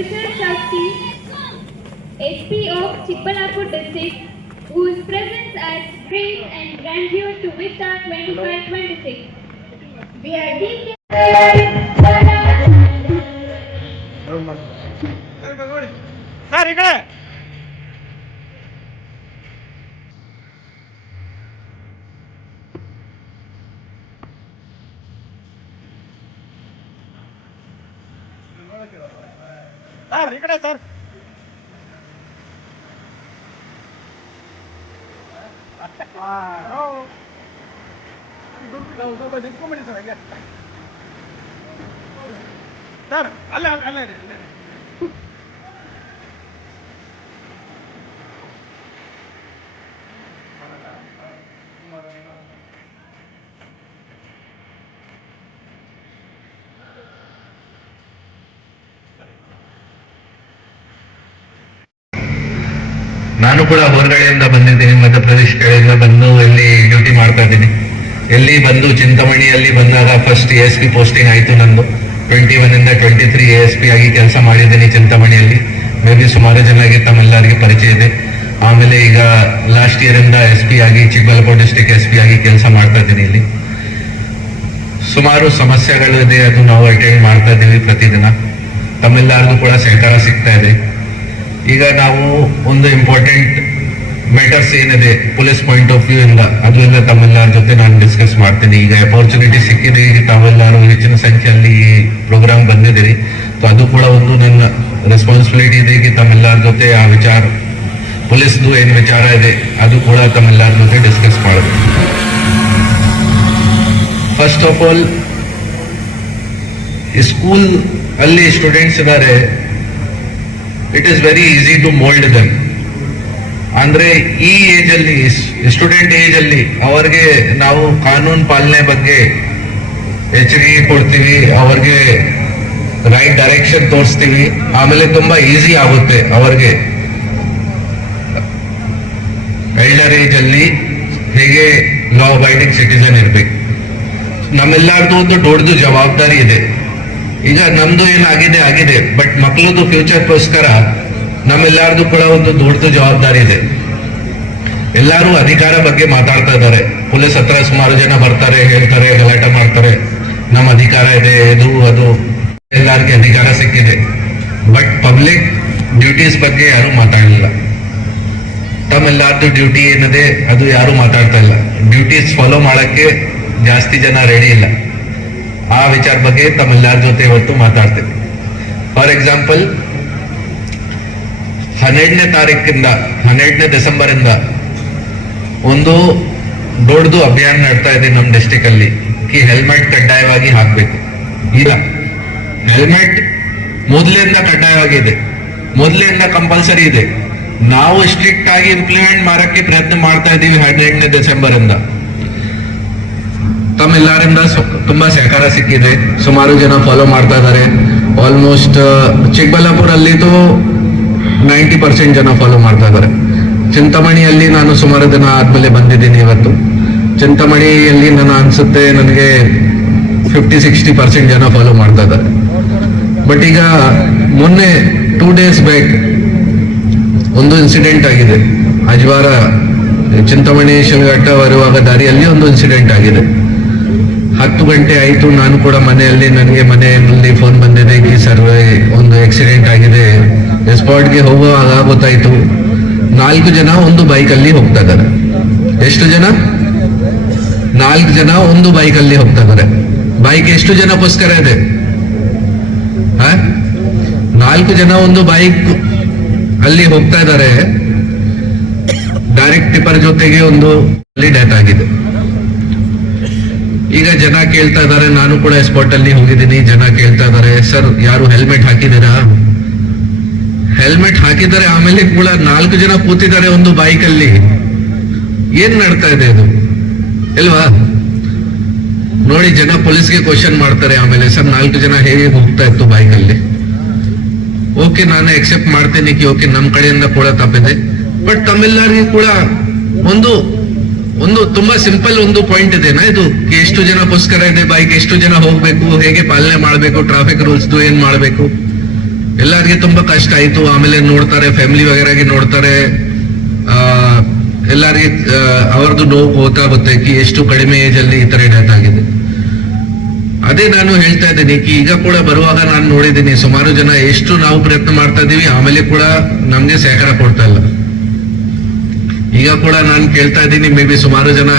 Krishna Shakti, SP of Chikbalapur district, whose presence adds grace and grandeur to Vista 25-26. We are deeply sir ಈ ಕಡೆ sir ಈ ಕಡೆ sir ಸ್ವಲ್ಪ ನಿಂತ್ಕೊಂಡ್ಬಿಡಿ sir ಹಂಗೆ sir ಅಲ್ಲೇ ಅಲ್ಲೇ ಅಲ್ಲೇ ನಾನು ಕೂಡ ಹೊರಗಡೆಯಿಂದ ಬಂದಿದ್ದೀನಿ, ಮಧ್ಯಪ್ರದೇಶ ಕಡೆಯಿಂದ ಬಂದು ಇಲ್ಲಿ ಡ್ಯೂಟಿ ಮಾಡ್ತಾ ಇದ್ದೀನಿ. ಎಲ್ಲಿ ಬಂದು ಚಿಂತಾಮಣಿಯಲ್ಲಿ ಬಂದಾಗ ಫಸ್ಟ್ ASP ಪೋಸ್ಟಿಂಗ್ ಆಯಿತು ನಂದು. 21 ಇಂದ 23 ASP ಆಗಿ ಕೆಲಸ ಮಾಡಿದ್ದೀನಿ ಚಿಂತಾಮಣಿಯಲ್ಲಿ. ಮೇ ಬಿ ಸುಮಾರು ಜನರಿಗೆ ತಮ್ಮೆಲ್ಲರಿಗೆ ಪರಿಚಯ ಇದೆ. ಆಮೇಲೆ ಈಗ ಲಾಸ್ಟ್ ಇಯರ್ ಇಂದ SP ಆಗಿ ಚಿಕ್ಕಬಳ್ಳಾಪುರ ಡಿಸ್ಟ್ರಿಕ್ಟ್ SP ಆಗಿ ಕೆಲಸ ಮಾಡ್ತಾ ಇದ್ದೀನಿ. ಇಲ್ಲಿ ಸುಮಾರು ಸಮಸ್ಯೆಗಳಿದೆ, ಅದು ನಾವು ಅಟೆಂಡ್ ಮಾಡ್ತಾ ಇದ್ದೀವಿ ಪ್ರತಿದಿನ. ತಮ್ಮೆಲ್ಲರಿಗೂ ಕೂಡ ಸಹಕಾರ ಸಿಗ್ತಾ ಇದೆ. ಈಗ ನಾವು ಒಂದು ಇಂಪಾರ್ಟೆಂಟ್ ಮ್ಯಾಟರ್ಸ್ ಏನಿದೆ ಪೊಲೀಸ್ ಪಾಯಿಂಟ್ ಆಫ್ ವ್ಯೂ ಇಂದ, ಅದು ಎಲ್ಲ ತಮ್ಮೆಲ್ಲರ ಜೊತೆ ನಾನು ಡಿಸ್ಕಸ್ ಮಾಡ್ತೀನಿ. ಈಗ ಅಪರ್ಚುನಿಟಿ ಸಿಕ್ಕಿದೆ, ಈಗ ತಾವೆಲ್ಲರೂ ಹೆಚ್ಚಿನ ಸಂಖ್ಯೆಯಲ್ಲಿ ಈ ಪ್ರೋಗ್ರಾಮ್ ಬಂದಿದ್ದೀರಿ. ಸೊ ಅದು ಕೂಡ ಒಂದು ನನ್ನ ರೆಸ್ಪಾನ್ಸಿಬಿಲಿಟಿ ಇದೆ कि ತಮ್ಮೆಲ್ಲರ ಜೊತೆ ಆ ವಿಚಾರ, ಪೊಲೀಸ್ದು ಏನು ವಿಚಾರ ಇದೆ ಅದು ಕೂಡ ತಮ್ಮೆಲ್ಲರ ಜೊತೆ ಡಿಸ್ಕಸ್ ಮಾಡಬೇಕು. ಫಸ್ಟ್ ಆಫ್ ಆಲ್, ಸ್ಕೂಲ್ ಅಲ್ಲಿ ಸ್ಟೂಡೆಂಟ್ಸ್ ಇದ್ದಾರೆ, it is very easy to mould them. ಅಂದ್ರೆ ಈ ಏಜ್ ಅಲ್ಲಿ, ಸ್ಟೂಡೆಂಟ್ ಏಜ್ ಅಲ್ಲಿ ಅವ್ರಿಗೆ ನಾವು ಕಾನೂನು ಪಾಲನೆ ಬಗ್ಗೆ ಎಚ್ಚರಿಕೆ ಕೊಡ್ತೀವಿ, ಅವ್ರಿಗೆ ರೈಟ್ ಡೈರೆಕ್ಷನ್ ತೋರಿಸ್ತೀವಿ. ಆಮೇಲೆ ತುಂಬಾ ಈಸಿ ಆಗುತ್ತೆ ಅವ್ರಿಗೆ ಎಲ್ಡರ್ ಏಜ್ ಅಲ್ಲಿ ಹೇಗೆ ಲಾ ಅಬೈಡಿಂಗ್ ಸಿಟಿಸನ್ ಇರ್ಬೇಕು. ನಮ್ಮೆಲ್ಲರದು ಒಂದು ದೊಡ್ಡದು ಜವಾಬ್ದಾರಿ ಇದೆ. ಈಗ ನಮ್ದು ಆಗಿದೆ, ಬಟ್ ಮಕ್ಕಳದು ಫ್ಯೂಚರ್ಗೋಸ್ಕರ ನಮ್ಮೆಲ್ಲರದು ಕೂಡ ಒಂದು ದೊಡ್ಡ ಜವಾಬ್ದಾರಿ ಇದೆ. ಎಲ್ಲರೂ ಅಧಿಕಾರ ಬಗ್ಗೆ ಮಾತಾಡ್ತಾ ಇದ್ದಾರೆ. ಪೊಲೀಸ್ ಹತ್ರ ಸುಮಾರು ಜನ ಬರ್ತಾರೆ, ಹೇಳ್ತಾರೆ, ಗಲಾಟೆ ಮಾಡ್ತಾರೆ, ನಮ್ಮ ಅಧಿಕಾರ ಇದೆ, ಇದು ಅದು, ಎಲ್ಲರಿಗೆ ಅಧಿಕಾರ ಸಿಕ್ಕಿದೆ. ಬಟ್ ಪಬ್ಲಿಕ್ ಡ್ಯೂಟೀಸ್ ಬಗ್ಗೆ ಯಾರು ಮಾತಾಡಲಿಲ್ಲ. ತಮ್ಮೆಲ್ಲರದು ಡ್ಯೂಟಿ ಏನಿದೆ ಅದು ಯಾರು ಮಾತಾಡ್ತಾ ಇಲ್ಲ. ಡ್ಯೂಟೀಸ್ ಫಾಲೋ ಮಾಡಕ್ಕೆ ಜಾಸ್ತಿ ಜನ ರೆಡಿ ಇಲ್ಲ. ಆ ವಿಚಾರ ಬಗ್ಗೆ ತಮ್ಮೆಲ್ಲರ ಜೊತೆ ಇವತ್ತು ಮಾತಾಡ್ತೀವಿ. ಫಾರ್ ಎಕ್ಸಾಂಪಲ್, 12ನೇ ಡಿಸೆಂಬರ್ ಇಂದ ಒಂದು ದೊಡ್ಡದು ಅಭಿಯಾನ ನಡ್ತಾ ಇದೆ ನಮ್ಮ ಡಿಸ್ಟಿಕ್ ಅಲ್ಲಿ, ಹೆಲ್ಮೆಟ್ ಕಡ್ಡಾಯವಾಗಿ ಹಾಕ್ಬೇಕು. ಇಲ್ಲ, ಹೆಲ್ಮೆಟ್ ಮೊದಲಿಂದ ಕಡ್ಡಾಯವಾಗಿದೆ, ಮೊದಲಿಂದ ಕಂಪಲ್ಸರಿ ಇದೆ. ನಾವು ಸ್ಟ್ರಿಕ್ಟ್ ಆಗಿ ಇಂಪ್ಲಿಮೆಂಟ್ ಮಾಡಕ್ಕೆ ಪ್ರಯತ್ನ ಮಾಡ್ತಾ ಇದ್ದೀವಿ 12ನೇ ಡಿಸೆಂಬರ್ ಇಂದ. ತಮ್ಮೆಲ್ಲರಿಂದ ತುಂಬಾ ಸಹಕಾರ ಸಿಕ್ಕಿದೆ, ಸುಮಾರು ಜನ ಫಾಲೋ ಮಾಡ್ತಾ ಇದ್ದಾರೆ. ಆಲ್ಮೋಸ್ಟ್ ಚಿಕ್ಕಬಳ್ಳಾಪುರಲ್ಲಿದ್ದು 90% ಜನ ಫಾಲೋ ಮಾಡ್ತಾ ಇದ್ದಾರೆ. ಚಿಂತಾಮಣಿಯಲ್ಲಿ ನಾನು ಸುಮಾರು ದಿನ ಆದ್ಮೇಲೆ ಬಂದಿದ್ದೀನಿ ಇವತ್ತು. ಚಿಂತಾಮಣಿಯಲ್ಲಿ ನಾನು ಅನ್ಸುತ್ತೆ ನನಗೆ 50-60% ಜನ ಫಾಲೋ ಮಾಡ್ತಾ ಇದ್ದಾರೆ. ಬಟ್ ಈಗ ಮೊನ್ನೆ 2 days ಬ್ಯಾಕ್ ಒಂದು ಇನ್ಸಿಡೆಂಟ್ ಆಗಿದೆ. ಅಜ್ವಾರ ಚಿಂತಾಮಣಿ ಶಿವಘಟ್ಟ ಬರುವಾಗ ದಾರಿಯಲ್ಲಿ ಒಂದು ಇನ್ಸಿಡೆಂಟ್ ಆಗಿದೆ. 10 ಗಂಟೆ ಆಯಿತು, ನಾನು ಕೂಡ ಮನೆಯಲ್ಲಿ, ನನಗೆ ಮನೆಯಲ್ಲಿ ಫೋನ್ ಬಂದಿದೆ ಈ ಸರ್ವೆ ಒಂದು ಆಕ್ಸಿಡೆಂಟ್ ಆಗಿದೆ. ಸ್ಪಾಟ್ಗೆ ಹೋಗುವಾಗ ಗೊತ್ತಾಯ್ತು 4 ಜನ ಒಂದು ಬೈಕಲ್ಲಿ ಹೋಗ್ತಾ ಇದ್ದಾರೆ. ಎಷ್ಟು ಜನ? 4 ಜನ ಒಂದು ಬೈಕಲ್ಲಿ ಹೋಗ್ತಾ ಇದ್ದಾರೆ. ಬೈಕ್ ಎಷ್ಟು ಜನಕ್ಕೋಸ್ಕರ ಇದೆ? 4 ಜನ ಒಂದು ಬೈಕ್ ಅಲ್ಲಿ ಹೋಗ್ತಾ ಇದ್ದಾರೆ. ಡೈರೆಕ್ಟ್ ಟಿಪ್ಪರ್ ಜೊತೆಗೆ ಒಂದು ಡೆತ್ ಆಗಿದೆ. ಈಗ ಜನ ಕೇಳ್ತಾ ಇದ್ದಾರೆ, ನಾನು ಕೂಡ ಸ್ಪಾಟ್ ಅಲ್ಲಿ ಹೋಗಿದ್ದೀನಿ, ಜನ ಕೇಳ್ತಾ ಇದ್ದಾರೆ, ಸರ್ ಯಾರು ಹೆಲ್ಮೆಟ್ ಹಾಕಿದ್ದೀರಾ? ಹೆಲ್ಮೆಟ್ ಹಾಕಿದ್ದಾರೆ, ಆಮೇಲೆ ಕೂಡ 4 ಜನ ಕೂತಿದ್ದಾರೆ ಒಂದು ಬೈಕ್ ಅಲ್ಲಿ. ಏನ್ ನಡ್ತಾ ಇದೆ ಇದು ಇಲ್ವಾ? ನೋಡಿ, ಜನ ಪೊಲೀಸ್ಗೆ ಕ್ವಶನ್ ಮಾಡ್ತಾರೆ. ಆಮೇಲೆ ಸರ್ 4 ಜನ ಹೇಗೆ ಹೋಗ್ತಾ ಇತ್ತು ಬೈಕ್ ಅಲ್ಲಿ? ಓಕೆ, ನಾನು ಎಕ್ಸೆಪ್ಟ್ ಮಾಡ್ತೇನೆ ಕಿ ಓಕೆ ನಮ್ಮ ಕಡೆಯಿಂದ ಕೂಡ ತಪ್ಪಿದೆ. ಬಟ್ ತಮ್ಮೆಲ್ಲರಿಗೂ ಕೂಡ ಒಂದು ತುಂಬಾ ಸಿಂಪಲ್ ಒಂದು ಪಾಯಿಂಟ್ ಇದೆನಾ ಇದು, ಎಷ್ಟು ಜನಕ್ಕೋಸ್ಕರ ಇದೆ ಬೈಕ್, ಎಷ್ಟು ಜನ ಹೋಗ್ಬೇಕು, ಹೇಗೆ ಪಾಲನೆ ಮಾಡಬೇಕು, ಟ್ರಾಫಿಕ್ ರೂಲ್ಸ್ ಏನ್ ಮಾಡಬೇಕು, ಎಲ್ಲರಿಗೆ ತುಂಬಾ ಕಷ್ಟ ಆಯ್ತು. ಆಮೇಲೆ ನೋಡ್ತಾರೆ, ಫ್ಯಾಮಿಲಿ ವಗೇರಾಗಿ ನೋಡ್ತಾರೆ, ಎಲ್ಲರಿಗೆ ಅವ್ರದ್ದು ನೋವು ಗೊತ್ತಾಗುತ್ತೆ ಕಿ ಎಷ್ಟು ಕಡಿಮೆ ಏಜ್ ಅಲ್ಲಿ ಈ ತರ ಡೆತ್ ಆಗಿದೆ. ಅದೇ ನಾನು ಹೇಳ್ತಾ ಇದ್ದೀನಿ ಕಿ ಈಗ ಕೂಡ ಬರುವಾಗ ನಾನು ನೋಡಿದ್ದೀನಿ ಸುಮಾರು ಜನ ಎಷ್ಟು ನಾವು ಪ್ರಯತ್ನ ಮಾಡ್ತಾ ಇದೀವಿ, ಆಮೇಲೆ ಕೂಡ ನಮ್ಗೆ ಸಹಕಾರ ಕೊಡ್ತಾ ಇಲ್ಲ. ಈಗ ಕೂಡ ನಾನು ಕೇಳ್ತಾ ಇದ್ದೀನಿ, ಮೇ ಬಿ ಸುಮಾರು ಜನ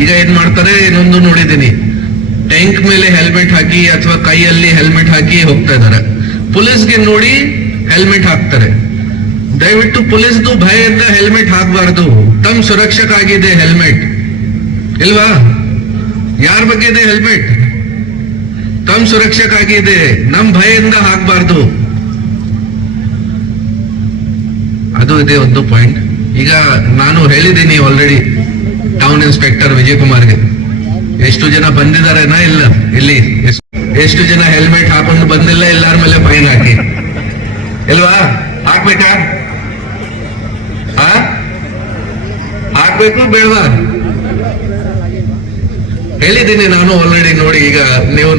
ಈಗ ಏನ್ ಮಾಡ್ತಾರೆ, ಇನ್ನೊಂದು ನೋಡಿದ್ದೀನಿ, ಟ್ಯಾಂಕ್ ಮೇಲೆ ಹೆಲ್ಮೆಟ್ ಹಾಕಿ ಅಥವಾ ಕೈಯಲ್ಲಿ ಹೆಲ್ಮೆಟ್ ಹಾಕಿ ಹೋಗ್ತಾ ಇದ್ದಾರೆ. ಪೊಲೀಸ್ಗೆ ನೋಡಿ ಹೆಲ್ಮೆಟ್ ಹಾಕ್ತಾರೆ. ದಯವಿಟ್ಟು ಪೊಲೀಸ್ದು ಭಯದಿಂದ ಹೆಲ್ಮೆಟ್ ಹಾಕಬಾರ್ದು. ತಮ್ಮ ಸುರಕ್ಷಕ್ಕಾಗಿದೆ ಹೆಲ್ಮೆಟ್ ಇಲ್ವಾ? ಯಾರ ಬಗ್ಗೆ ಇದೆ ಹೆಲ್ಮೆಟ್? ತಮ್ಮ ಸುರಕ್ಷಕ್ಕಾಗಿದೆ, ನಮ್ ಭಯದಿಂದ ಹಾಕಬಾರ್ದು. ಅದು ಇದೆ ಒಂದು ಪಾಯಿಂಟ್. ಈಗ ನಾನು ಹೇಳಿದ್ದೀನಿ ಆಲ್ರೆಡಿ ಟೌನ್ ಇನ್ಸ್ಪೆಕ್ಟರ್ ವಿಜಯ್ ಕುಮಾರ್ಗೆ, ಎಷ್ಟು ಜನ ಬಂದಿದಾರೆನಾ ಇಲ್ಲ, ಇಲ್ಲಿ ಎಷ್ಟು ಜನ ಹೆಲ್ಮೆಟ್ ಹಾಕೊಂಡು ಬಂದಿಲ್ಲ, ಎಲ್ಲಾರ ಮೇಲೆ ಫೈನ್ ಹಾಕಿ ಇಲ್ವಾ? ಹಾಕ್ಬೇಕಾ? ಹಾಕ್ಬೇಕು ಬೇಡವಾ? ಹೇಳಿದ್ದೀನಿ ನಾನು ಆಲ್ರೆಡಿ. ನೋಡಿ, ಈಗ ನೀವು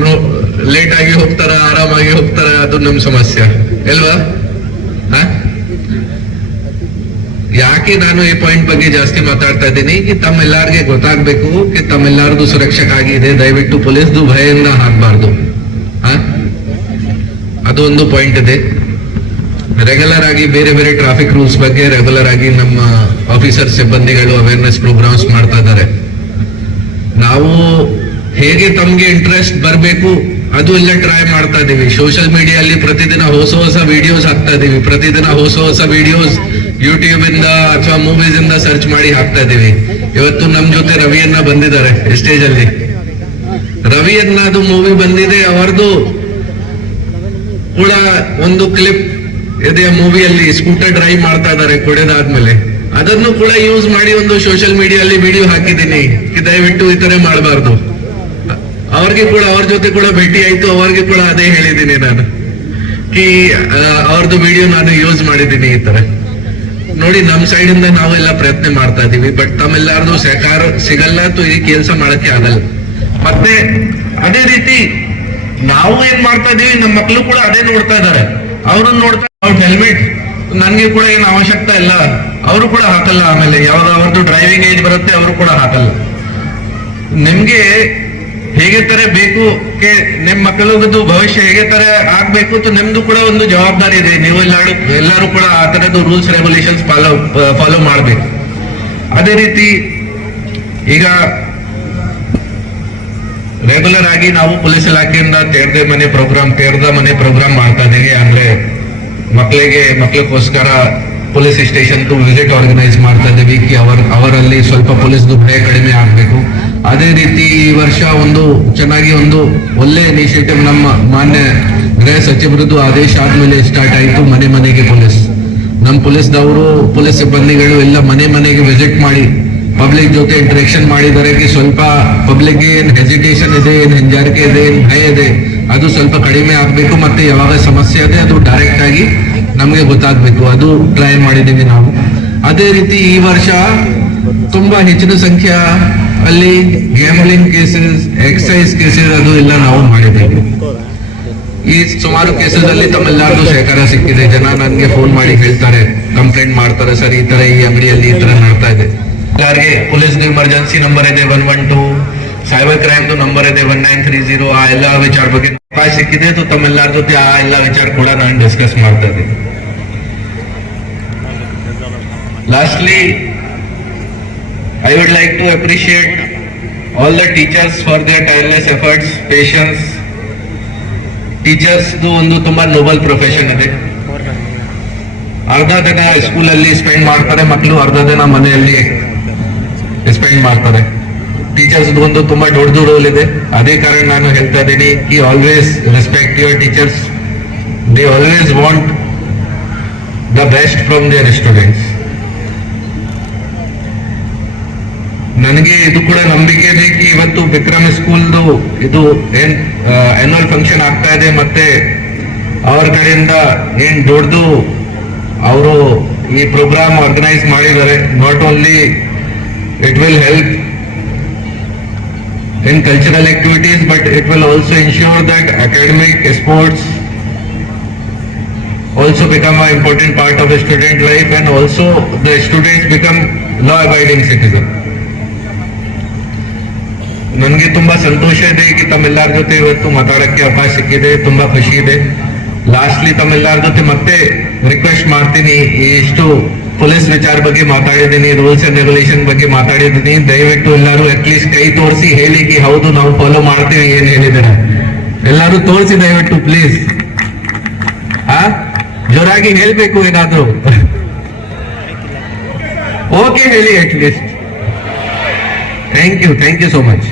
ಲೇಟ್ ಆಗಿ ಹೋಗ್ತಾರ, ಆರಾಮಾಗಿ ಹೋಗ್ತಾರ, ಅದು ನಮ್ ಸಮಸ್ಯೆ ಇಲ್ವಾ? ಯಾಕೆ ನಾನು ಈ ಪಾಯಿಂಟ್ ಬಗ್ಗೆ ಜಾಸ್ತಿ ಮಾತಾಡ್ತಾ ಇದ್ದೀನಿ ಕಿ ತಮ್ಮೆಲ್ಲಾರ್ಗೆ ಗೊತ್ತಾಗ್ಬೇಕು ಕಿ ತಮ್ಮೆಲ್ಲಾರ್ದು ಸುರಕ್ಷಕ್ಕಾಗಿದೆ. ದಯವಿಟ್ಟು ಪೊಲೀಸ್ದು ಭಯದಿಂದ ಹಾಕ್ಬಾರ್ದು. ಅದು ಒಂದು ಪಾಯಿಂಟ್ ಇದೆ. ರೆಗ್ಯುಲರ್ ಆಗಿ ಬೇರೆ ಬೇರೆ ಟ್ರಾಫಿಕ್ ರೂಲ್ಸ್ ಬಗ್ಗೆ ರೆಗ್ಯುಲರ್ ಆಗಿ ನಮ್ಮ ಆಫೀಸರ್ ಸಿಬ್ಬಂದಿಗಳು ಅವೇರ್ನೆಸ್ ಪ್ರೋಗ್ರಾಮ್ಸ್ ಮಾಡ್ತಾ ಇದ್ದಾರೆ. ನಾವು ಹೇಗೆ ತಮ್ಗೆ ಇಂಟ್ರೆಸ್ಟ್ ಬರಬೇಕು ಅದು ಎಲ್ಲ ಟ್ರೈ ಮಾಡ್ತಾ ಇದೀವಿ. ಸೋಷಿಯಲ್ ಮೀಡಿಯಲ್ಲಿ ಪ್ರತಿದಿನ ಹೊಸ ವಿಡಿಯೋಸ್ ಹಾಕ್ತಾ ಇದೀವಿ. ಪ್ರತಿದಿನ ಹೊಸ ವಿಡಿಯೋಸ್ ಯೂಟ್ಯೂಬ್ ಇಂದ ಅಥವಾ ಮೂವೀಸ್ ಇಂದ ಸರ್ಚ್ ಮಾಡಿ ಹಾಕ್ತಾ ಇದೀವಿ. ಇವತ್ತು ನಮ್ ಜೊತೆ ರವಿಯನ್ನ ಬಂದಿದ್ದಾರೆ ಸ್ಟೇಜ್ ಅಲ್ಲಿ. ರವಿಯನ್ನದು ಮೂವಿ ಬಂದಿದೆ, ಅವರದು ಕೂಡ ಒಂದು ಕ್ಲಿಪ್ ಇದೆ ಮೂವಿಯಲ್ಲಿ. ಸ್ಕೂಟರ್ ಡ್ರೈವ್ ಮಾಡ್ತಾ ಇದ್ದಾರೆ ಕುಡಿದಾದ್ಮೇಲೆ. ಅದನ್ನು ಕೂಡ ಯೂಸ್ ಮಾಡಿ ಒಂದು ಸೋಷಿಯಲ್ ಮೀಡಿಯಲ್ಲಿ ವಿಡಿಯೋ ಹಾಕಿದ್ದೀನಿ. ದಯವಿಟ್ಟು ಈ ತರ ಮಾಡಬಾರ್ದು. ಅವ್ರಿಗೆ ಕೂಡ ಅವ್ರ ಜೊತೆ ಕೂಡ ಭೇಟಿ ಆಯ್ತು, ಅವ್ರಿಗೆ ಕೂಡ ಅದೇ ಹೇಳಿದ್ದೀನಿ ನಾನು ಕಿ ಅವ್ರದ್ದು ವಿಡಿಯೋ ನಾನು ಯೂಸ್ ಮಾಡಿದ್ದೀನಿ. ಈ ತರ ನೋಡಿ, ನಮ್ ಸೈಡ್ ಇಂದ ನಾವೆಲ್ಲ ಪ್ರಯತ್ನ ಮಾಡ್ತಾ ಇದೀವಿ. ಬಟ್ ತಮ್ಮೆಲ್ಲಾರ್ದು ಸಹಕಾರ ಸಿಗಲ್ಲ, ಈ ಕೆಲಸ ಮಾಡಕ್ಕೆ ಆಗಲ್ಲ. ಮತ್ತೆ ಅದೇ ರೀತಿ ನಾವು ಏನ್ ಮಾಡ್ತಾ ಇದೀವಿ, ನಮ್ಮ ಮಕ್ಕಳು ಕೂಡ ಅದೇ ನೋಡ್ತಾ ಇದಾರೆ. ಅವ್ರನ್ನ ನೋಡ್ತಾ ಹೆಲ್ಮೆಟ್ ನನ್ಗೆ ಕೂಡ ಏನು ಅವಶ್ಯಕತೆ ಇಲ್ಲ, ಅವರು ಕೂಡ ಹಾಕಲ್ಲ. ಆಮೇಲೆ ಯಾವಾಗ ಅವ್ರದ್ದು ಡ್ರೈವಿಂಗ್ ಏಜ್ ಬರುತ್ತೆ ಅವರು ಕೂಡ ಹಾಕಲ್ಲ. ನಿಮ್ಗೆ ಹೇಗೆ ತರ ಬೇಕು ನಿಮ್ ಮಕ್ಕಳದ್ದು ಭವಿಷ್ಯ ಹೇಗೆ ತರ ಆಗ್ಬೇಕು ಅಂತ ನಿಮ್ದು ಕೂಡ ಒಂದು ಜವಾಬ್ದಾರಿ ಇದೆ. ನೀವು ಎಲ್ಲರೂ ಕೂಡ ಆ ತರದ್ದು ರೂಲ್ಸ್ ರೆಗ್ಯುಲೇಷನ್ಸ್ ಫಾಲೋ ಮಾಡ್ಬೇಕು. ಅದೇ ರೀತಿ ಈಗ ರೆಗ್ಯುಲರ್ ಆಗಿ ನಾವು ಪೊಲೀಸ್ ಇಲಾಖೆಯಿಂದ ತೇರ್ದ ಮನೆ ಪ್ರೋಗ್ರಾಮ್ ಮಾಡ್ತಾ ಇದೀವಿ. ಅಂದ್ರೆ ಮಕ್ಕಳಿಗೋಸ್ಕರ ಪೊಲೀಸ್ ಸ್ಟೇಷನ್ ವಿಸಿಟ್ ಆರ್ಗನೈಸ್ ಮಾಡ್ತಾ ಇದ್ದೀವಿ ಕಿ ಅವರಲ್ಲಿ ಸ್ವಲ್ಪ ಪೊಲೀಸ್ದು ಭಯ ಕಡಿಮೆ ಆಗ್ಬೇಕು. ಅದೇ ರೀತಿ ಈ ವರ್ಷ ಒಂದು ಚೆನ್ನಾಗಿ ಒಂದು ಒಳ್ಳೆ ಇನಿಷಿಯೇಟಿವ್ ನಮ್ಮ ಮಾನ್ಯ ಗೃಹ ಸಚಿವರದ್ದು ಆದೇಶ ಆದ್ಮೇಲೆ ಸ್ಟಾರ್ಟ್ ಆಯಿತು. ಮನೆಗೆ ಪೊಲೀಸ್, ನಮ್ಮ ಪೊಲೀಸ್ ಸಿಬ್ಬಂದಿಗಳು ಎಲ್ಲ ಮನೆಗೆ ವಿಸಿಟ್ ಮಾಡಿ ಪಬ್ಲಿಕ್ ಜೊತೆ ಇಂಟರಾಕ್ಷನ್ ಮಾಡಿದರೆ ಸ್ವಲ್ಪ ಪಬ್ಲಿಕ್ ಏನ್ ಹೆಸಿಟೇಷನ್ ಇದೆ, ಏನ್ ಹಿಂಜಾರಿಕೆ ಇದೆ, ಏನ್ ಭಯ ಇದೆ, ಅದು ಸ್ವಲ್ಪ ಕಡಿಮೆ ಆಗ್ಬೇಕು. ಮತ್ತೆ ಯಾವಾಗ ಸಮಸ್ಯೆ ಇದೆ ಅದು ಡೈರೆಕ್ಟ್ ಆಗಿ ನಮ್ಗೆ ಗೊತ್ತಾಗ್ಬೇಕು. ಅದು ಟ್ರೈ ಮಾಡಿದೀವಿ ನಾವು. ಅದೇ ರೀತಿ ಈ ವರ್ಷ ತುಂಬಾ ಹೆಚ್ಚಿನ ಸಂಖ್ಯೆ ಅಲ್ಲಿ ಗ್ಯಾಮ್ಲಿಂಗ್ ಕೇಸಸ್, ಎಕ್ಸೈಸ್ ಕೇಸಸ್ ಅದು ಎಲ್ಲ ನಾವು ಮಾಡಿದ್ದೇವೆ. ಈ ಸುಮಾರು ಕೇಸಸ್ ಅಲ್ಲಿ ತಮ್ಮೆಲ್ಲರಿಗೂ ಸಹಕಾರ ಸಿಕ್ಕಿದೆ. ಜನ ನನ್ಗೆ ಫೋನ್ ಮಾಡಿ ಹೇಳ್ತಾರೆ, ಕಂಪ್ಲೇಂಟ್ ಮಾಡ್ತಾರೆ, ಸರ್ ಈ ತರ ಈ ಅಂಗಡಿಯಲ್ಲಿ ಈ ತರ ಮಾಡ್ತಾ ಇದೆ. ಎಲ್ಲರಿಗೆ ಪೊಲೀಸ್ ಎಮರ್ಜೆನ್ಸಿ ನಂಬರ್ ಇದೆ 112, ಸೈಬರ್ ಕ್ರೈಮ್ ನಂಬರ್ ಇದೆ 1930. ಆ ಎಲ್ಲ ವಿಚಾರ ಬಗ್ಗೆ ಸಿಕ್ಕಿದೆ. ತಮ್ಮೆಲ್ಲರ ಜೊತೆ ಆ ಎಲ್ಲ ವಿಚಾರ ಕೂಡ ನಾನು ಡಿಸ್ಕಸ್ ಮಾಡ್ತಾ ಇದ್ದೀನಿ. Lastly I would like to appreciate all the teachers for their tireless efforts, patience. Teachers ಒಂದು ತುಂಬಾ ನೋಬಲ್ ಪ್ರೊಫೆಷನ್ ಇದೆ. ಅರ್ಧ ದಿನ ಸ್ಕೂಲಲ್ಲಿ ಸ್ಪೆಂಡ್ ಮಾಡ್ತಾರೆ ಮಕ್ಕಳು, ಅರ್ಧ ದಿನ ಮನೆಯಲ್ಲಿ ಸ್ಪೆಂಡ್ ಮಾಡ್ತಾರೆ. ಟೀಚರ್ಸ್ ಒಂದು ತುಂಬಾ ದೊಡ್ಡ ರೋಲ್ ಇದೆ. ಅದೇ ಕಾರಣ ನಾನು ಹೇಳ್ತಾ ಇದ್ದೀನಿ ಕಿ always respect your teachers. They always want the best from their students. ನನಗೆ ಇದು ಕೂಡ ನಂಬಿಕೆ ಇದೆ ಕಿ ಇವತ್ತು ವಿಕ್ರಮ್ ಸ್ಕೂಲ್ದು ಇದು ಏನ್ ಆನ್ಯುವಲ್ ಫಂಕ್ಷನ್ ಆಗ್ತಾ ಇದೆ, ಮತ್ತೆ ಅವ್ರ ಕಡೆಯಿಂದ ಏನ್ ದೊಡ್ಡದು ಅವರು ಈ ಪ್ರೋಗ್ರಾಮ್ ಆರ್ಗನೈಸ್ ಮಾಡಿದ್ದಾರೆ. Not only it will help in cultural activities, but it will also ensure that academic, sports also become an important part of a student life, and also the students become law-abiding citizen. ನನಗೆ ತುಂಬಾ ಸಂತೋಷ ಇದೆ कि ತಮ್ಮೆಲ್ಲರ ಜೊತೆ ಇವತ್ತು ಮಾತಾಡಕ್ಕೆ ಅವಕಾಶ ಸಿಕ್ಕಿದೆ, ತುಂಬಾ ಖುಷಿ ಇದೆ. ಲಾಸ್ಟ್ಲಿ ತಮ್ಮೆಲ್ಲರ ಜೊತೆ ಮತ್ತೆ ರಿಕ್ವೆಸ್ಟ್ ಮಾಡ್ತೀನಿ, ಇಷ್ಟು ಪೊಲೀಸ್ ವಿಚಾರ ಬಗ್ಗೆ ಮಾತಾಡಿದ್ದೀನಿ, ರೂಲ್ಸ್ ಅಂಡ್ ರೆಗ್ಯುಲೇಷನ್ ಬಗ್ಗೆ ಮಾತಾಡಿದ್ದೀನಿ, ದಯವಿಟ್ಟು ಎಲ್ಲರೂ ಅಟ್ಲೀಸ್ಟ್ ಕೈ ತೋರಿಸಿ ಹೇಳಿ कि ಹೌದು ನಾವು ಫಾಲೋ ಮಾಡ್ತೀವಿ ಏನ್ ಹೇಳಿದ್ದಾರೆ. ಎಲ್ಲರೂ ತೋರಿಸಿ ದಯವಿಟ್ಟು ಪ್ಲೀಸ್. ಜೋರಾಗಿ ಹೇಳ್ಬೇಕು ಏನಾದ್ರು. ಓಕೆ ಹೇಳಿ at least. Thank you so much.